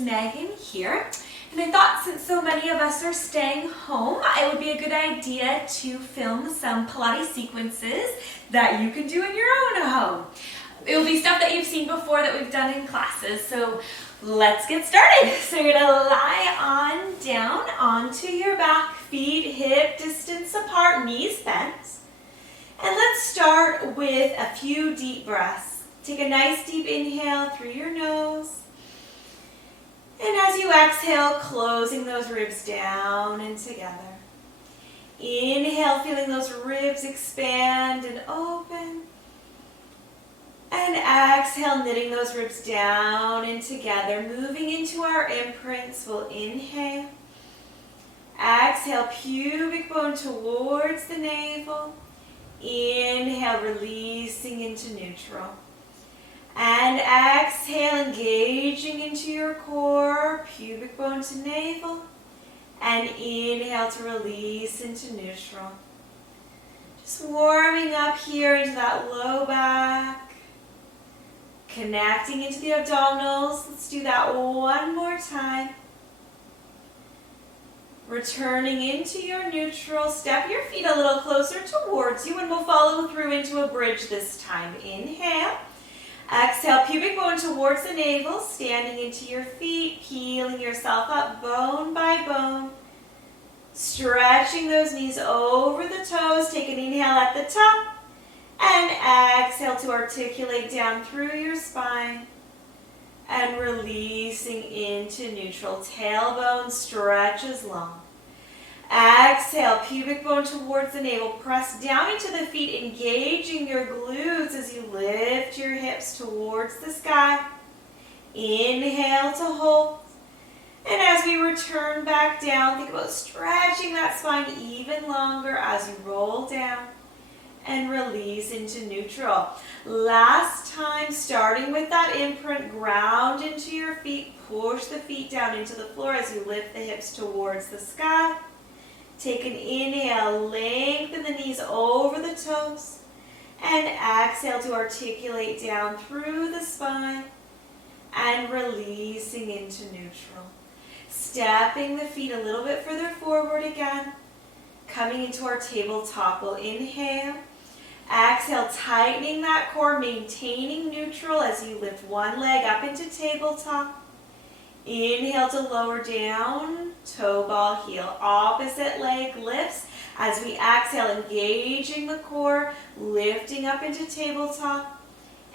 Megan here, and I thought since so many of us are staying home, it would be a good idea to film some Pilates sequences that you can do in your own home. It will be stuff that you've seen before that we've done in classes, so let's get started. So you're going to lie on down onto your back, feet hip distance apart, knees bent. And let's start with a few deep breaths. Take a nice deep inhale through your nose. And as you exhale, closing those ribs down and together. Inhale, feeling those ribs expand and open. And exhale, knitting those ribs down and together. Moving into our imprints, we'll inhale. Exhale, pubic bone towards the navel. Inhale, releasing into neutral. And exhale, engaging into your core, pubic bone to navel. And inhale to release into neutral. Just warming up here into that low back. Connecting into the abdominals. Let's do that one more time. Returning into your neutral. Step your feet a little closer towards you and we'll follow through into a bridge this time. Inhale. Exhale, pubic bone towards the navel, standing into your feet, peeling yourself up bone by bone. Stretching those knees over the toes. Take an inhale at the top. And exhale to articulate down through your spine. And releasing into neutral. Tailbone stretches long. Exhale, pubic bone towards the navel. Press down into the feet, engaging your glutes as you lift your hips towards the sky. Inhale to hold. And as we return back down, think about stretching that spine even longer as you roll down and release into neutral. Last time, starting with that imprint, ground into your feet. Push the feet down into the floor as you lift the hips towards the sky. Take an inhale, lengthen the knees over the toes, and exhale to articulate down through the spine and releasing into neutral. Stepping the feet a little bit further forward again, coming into our tabletop. We'll inhale, exhale, tightening that core, maintaining neutral as you lift one leg up into tabletop. Inhale to lower down, toe ball, heel. Opposite leg lifts as we exhale, engaging the core, lifting up into tabletop,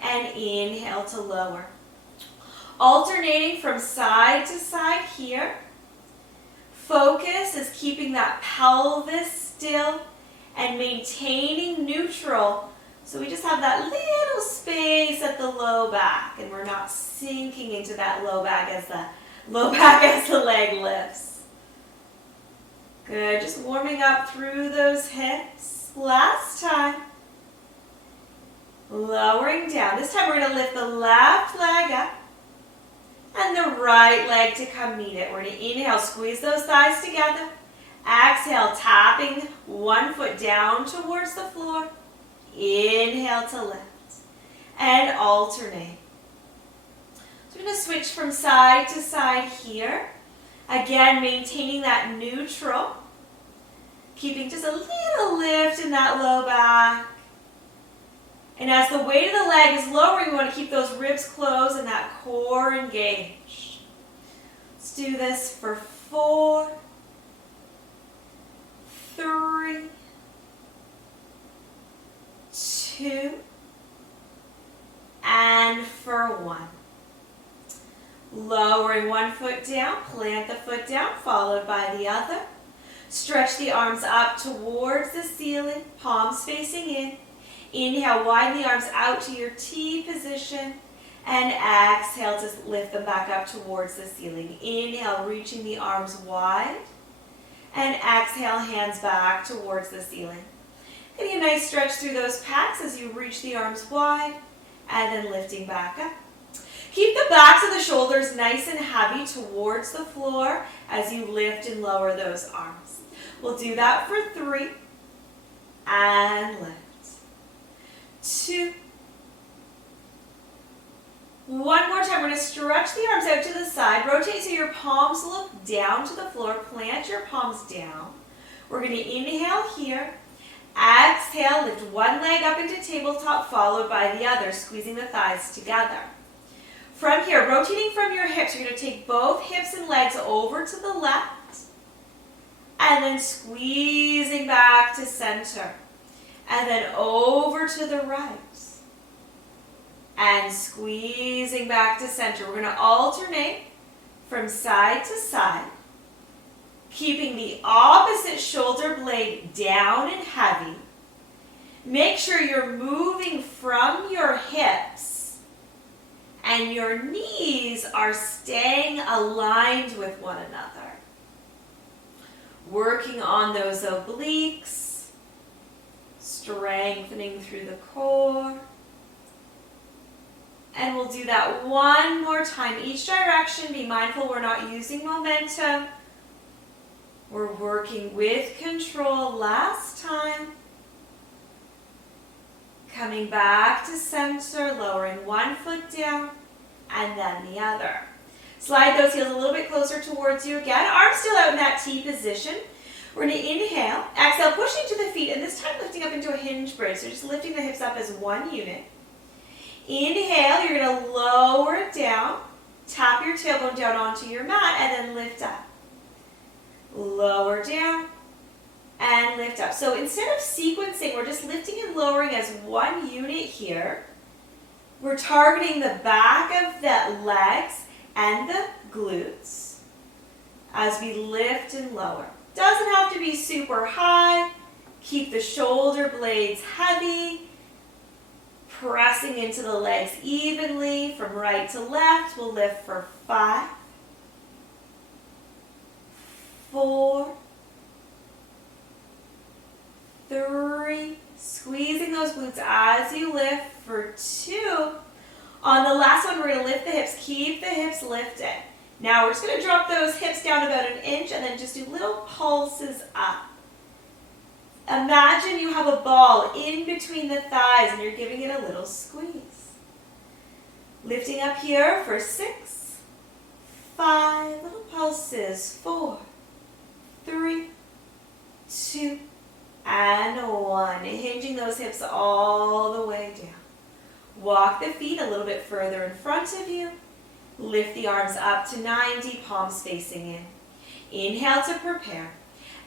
and inhale to lower. Alternating from side to side here. Focus is keeping that pelvis still and maintaining neutral. So we just have that little space at the low back and we're not sinking into that low back as the leg lifts. Good, just warming up through those hips. Last time. Lowering down. This time we're going to lift the left leg up and the right leg to come meet it. We're going to inhale, squeeze those thighs together. Exhale, tapping one foot down towards the floor. Inhale to lift and alternate. So we're going to switch from side to side here. Again, maintaining that neutral. Keeping just a little lift in that low back. And as the weight of the leg is lowering, we want to keep those ribs closed and that core engaged. Let's do this for 4, 3, 2, and for 1. Lowering one foot down, plant the foot down, followed by the other. Stretch the arms up towards the ceiling, palms facing in. Inhale, widen the arms out to your T position. And exhale to lift them back up towards the ceiling. Inhale, reaching the arms wide. And exhale, hands back towards the ceiling. Getting a nice stretch through those pecs as you reach the arms wide and then lifting back up. Keep the backs of the shoulders nice and heavy towards the floor as you lift and lower those arms. We'll do that for 3 and lift. 2 One more time, we're going to stretch the arms out to the side. Rotate so your palms look down to the floor. Plant your palms down. We're going to inhale here. Exhale, lift one leg up into tabletop, followed by the other, squeezing the thighs together. From here, rotating from your hips, you're going to take both hips and legs over to the left, and then squeezing back to center, and then over to the right, and squeezing back to center. We're going to alternate from side to side, keeping the opposite shoulder blade down and heavy. Make sure you're moving from your hips and your knees are staying aligned with one another. Working on those obliques, strengthening through the core. And we'll do that one more time. Each direction, be mindful we're not using momentum. We're working with control. Last time. Coming back to center, lowering one foot down, and then the other. Slide those heels a little bit closer towards you again. Arms still out in that T position. We're going to inhale. Exhale, pushing to the feet, and this time lifting up into a hinge bridge. So just lifting the hips up as one unit. Inhale, you're going to lower it down. Tap your tailbone down onto your mat, and then lift up. Lower down, and lift up. So instead of sequencing, we're just lifting and lowering as one unit here. We're targeting the back of the legs and the glutes as we lift and lower. Doesn't have to be super high. Keep the shoulder blades heavy. Pressing into the legs evenly from right to left. We'll lift for 5, 4, 3, squeezing those glutes as you lift for 2. On the last one, we're going to lift the hips. Keep the hips lifted. Now we're just going to drop those hips down about an inch and then just do little pulses up. Imagine you have a ball in between the thighs and you're giving it a little squeeze. Lifting up here for 6, 5, little pulses, 4, 3, 2, and 1. Hinging those hips all the way down. Walk the feet a little bit further in front of you. Lift the arms up to 90, palms facing in. Inhale to prepare.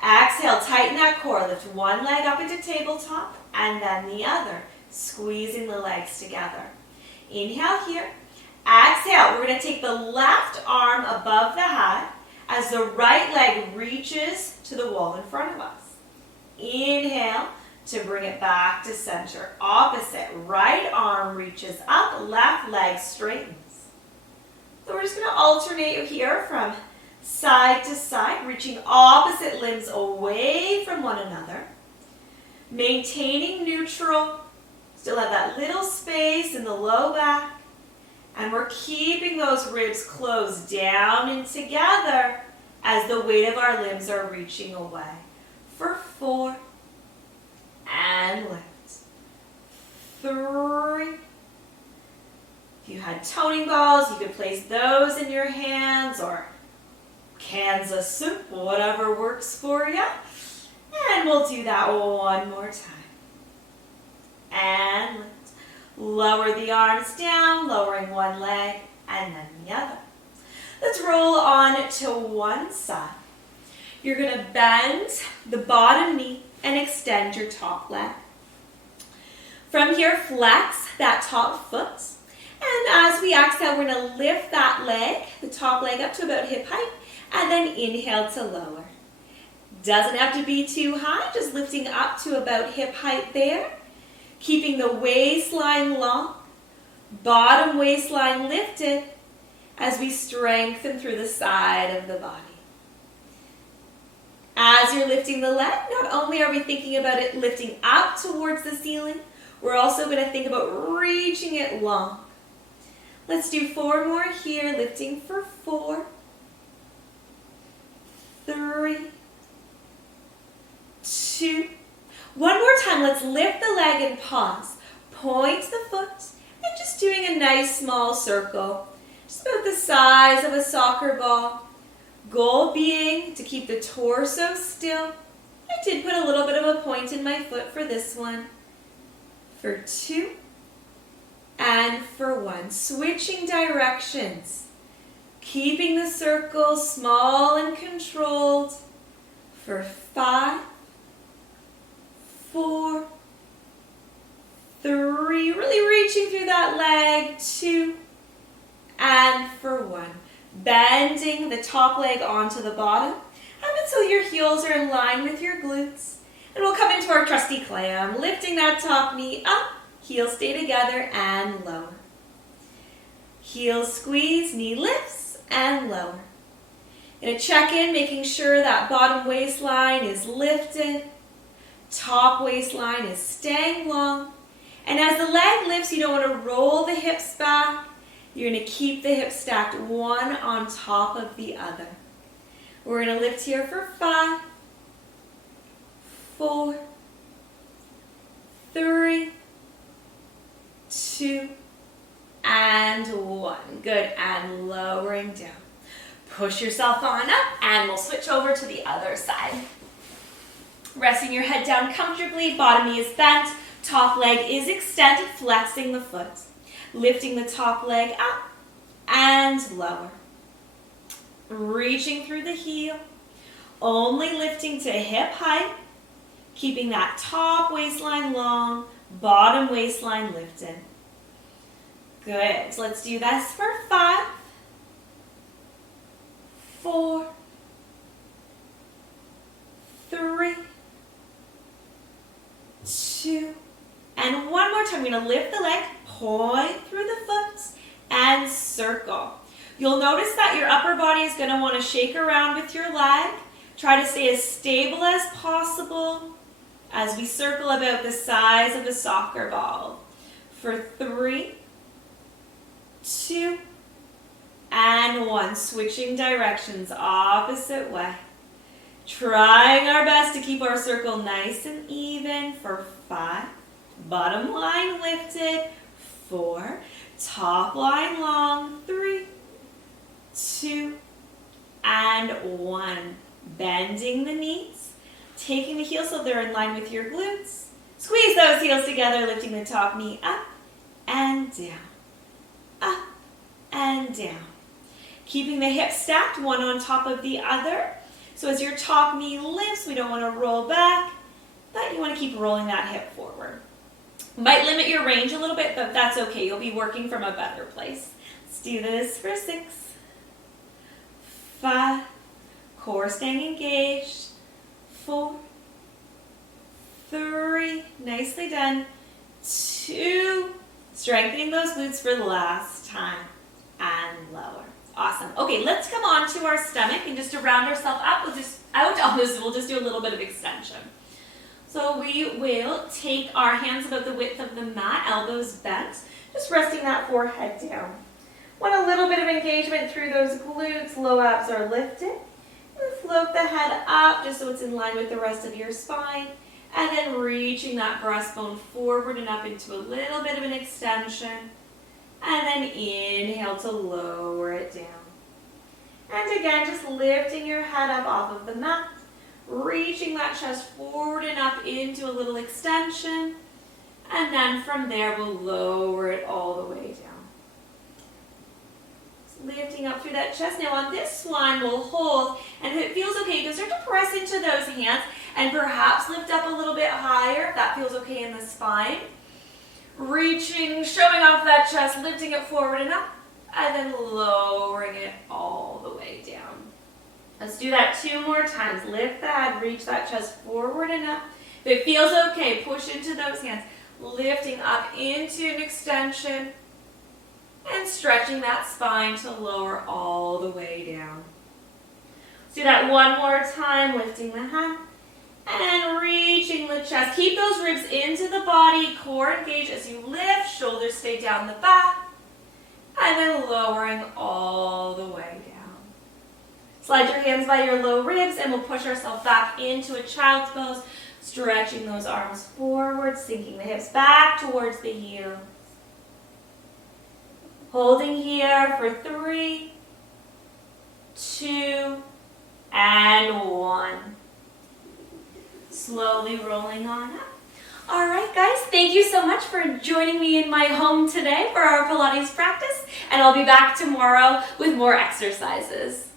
Exhale, tighten that core. Lift one leg up into tabletop and then the other, squeezing the legs together. Inhale here. Exhale, we're going to take the left arm above the hat as the right leg reaches to the wall in front of us. Inhale to bring it back to center. Opposite, right arm reaches up, left leg straightens. So we're just going to alternate here from side to side, reaching opposite limbs away from one another. Maintaining neutral. Still have that little space in the low back. And we're keeping those ribs closed down and together as the weight of our limbs are reaching away. For 4. And lift. 3. If you had toning balls, you could place those in your hands or cans of soup, whatever works for you. And we'll do that one more time. And lift. Lower the arms down, lowering one leg and then the other. Let's roll on to one side. You're going to bend the bottom knee and extend your top leg. From here, flex that top foot. And as we exhale, we're going to lift that leg, the top leg up to about hip height, and then inhale to lower. Doesn't have to be too high, just lifting up to about hip height there. Keeping the waistline long, bottom waistline lifted as we strengthen through the side of the body. As you're lifting the leg, not only are we thinking about it lifting up towards the ceiling, we're also going to think about reaching it long. Let's do 4 more here, lifting for 4, 3, 2. One more time, let's lift the leg and pause. Point the foot and just Just doing a nice small circle, just about the size of a soccer ball. Goal being to keep the torso still. I did put a little bit of a point in my foot for this one. For 2 and for 1. Switching directions. Keeping the circle small and controlled. For 5, 4, 3. Really reaching through that leg. 2 and for 1. Bending the top leg onto the bottom. Up until your heels are in line with your glutes. And we'll come into our trusty clam, lifting that top knee up, heels stay together and lower. Heels squeeze, knee lifts and lower. Gonna check in, making sure that bottom waistline is lifted, top waistline is staying long. And as the leg lifts, you don't want to roll the hips back. You're gonna keep the hips stacked one on top of the other. We're gonna lift here for 5, 4, 3, 2, and 1. Good, and lowering down. Push yourself on up, and we'll switch over to the other side. Resting your head down comfortably, bottom knee is bent, top leg is extended, flexing the foot. Lifting the top leg up and lower. Reaching through the heel, only lifting to hip height, keeping that top waistline long, bottom waistline lifted. Good. Let's do this for 5, 4, 3, 2, and one more time. We're going to lift the leg, point through the foot, and circle. You'll notice that your upper body is going to want to shake around with your leg. Try to stay as stable as possible as we circle about the size of a soccer ball. For 3, 2, and 1. Switching directions, opposite way. Trying our best to keep our circle nice and even. For 5, bottom line lifted. 4, top line long. 3, 2, and 1. Bending the knees, taking the heels so they're in line with your glutes. Squeeze those heels together, lifting the top knee up and down, up and down. Keeping the hips stacked, one on top of the other. So as your top knee lifts, we don't want to roll back, but you want to keep rolling that hip forward. Might limit your range a little bit, but that's okay. You'll be working from a better place. Let's do this for 6, 5, core staying engaged. 4, 3, nicely done. 2, strengthening those glutes for the last time, and lower. Awesome. Okay, let's come on to our stomach, and just to round ourselves up, we'll just do a little bit of extension. So we will take our hands about the width of the mat, elbows bent, just resting that forehead down. Want a little bit of engagement through those glutes, low abs are lifted. Float the head up just so it's in line with the rest of your spine. And then reaching that breastbone forward and up into a little bit of an extension. And then inhale to lower it down. And again, just lifting your head up off of the mat. Reaching that chest forward and up into a little extension. And then from there, we'll lower it all the way down. Lifting up through that chest. Now on this one, we'll hold, and if it feels okay, you can start to press into those hands and perhaps lift up a little bit higher if that feels okay in the spine. Reaching, showing off that chest, lifting it forward and up, and then lowering it all the way down. Let's do that 2 more times. Lift the head, reach that chest forward and up. If it feels okay, push into those hands, lifting up into an extension, and stretching that spine to lower all the way down. Let's do that one more time, lifting the head and reaching the chest. Keep those ribs into the body, core engaged as you lift, shoulders stay down the back, and then lowering all the way down. Slide your hands by your low ribs and we'll push ourselves back into a child's pose, stretching those arms forward, sinking the hips back towards the heels. Holding here for 3, 2, and 1. Slowly rolling on up. All right, guys, thank you so much for joining me in my home today for our Pilates practice, and I'll be back tomorrow with more exercises.